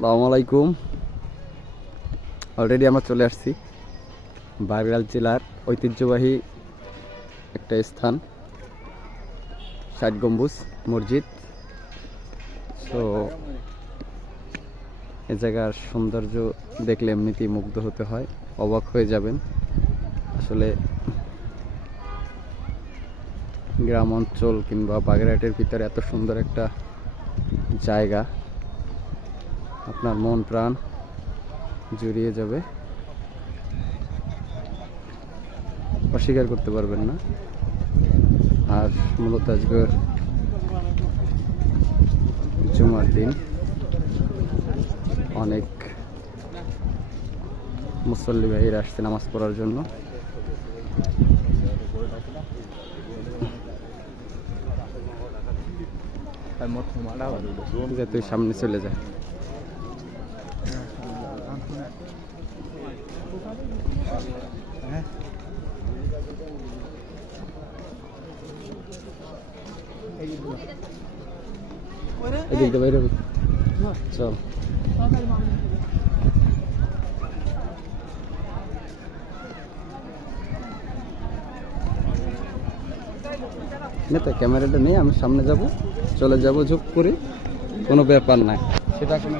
আসসালামু আলাইকুম। অলরেডি আমরা চলে আসছি বাগেরহাট জেলার ঐতিহ্যবাহী একটা স্থান, ৬০ গম্বুজ মসজিদ। তো এ জায়গার সৌন্দর্য দেখলে এমনিতেই মুগ্ধ হতে হয়, অবাক হয়ে যাবেন। আসলে গ্রাম অঞ্চল কিংবা বাগেরহাটের ভিতরে এত সুন্দর একটা জায়গা, আপনার মন প্রাণ জুড়িয়ে যাবে, অস্বীকার করতে পারবেন না। আর মূলত আজকে জুমার দিন, অনেক মুসল্লি ভাইরা আসছে নামাজ পড়ার জন্য। তুই সামনে চলে যা। এদিকে বাইরে চল। তো ক্যামেরাটা নেই, আমি সামনে যাব, চলে যাব ঝুপ করে, কোনো ব্যাপার নাই সেটা। কোনো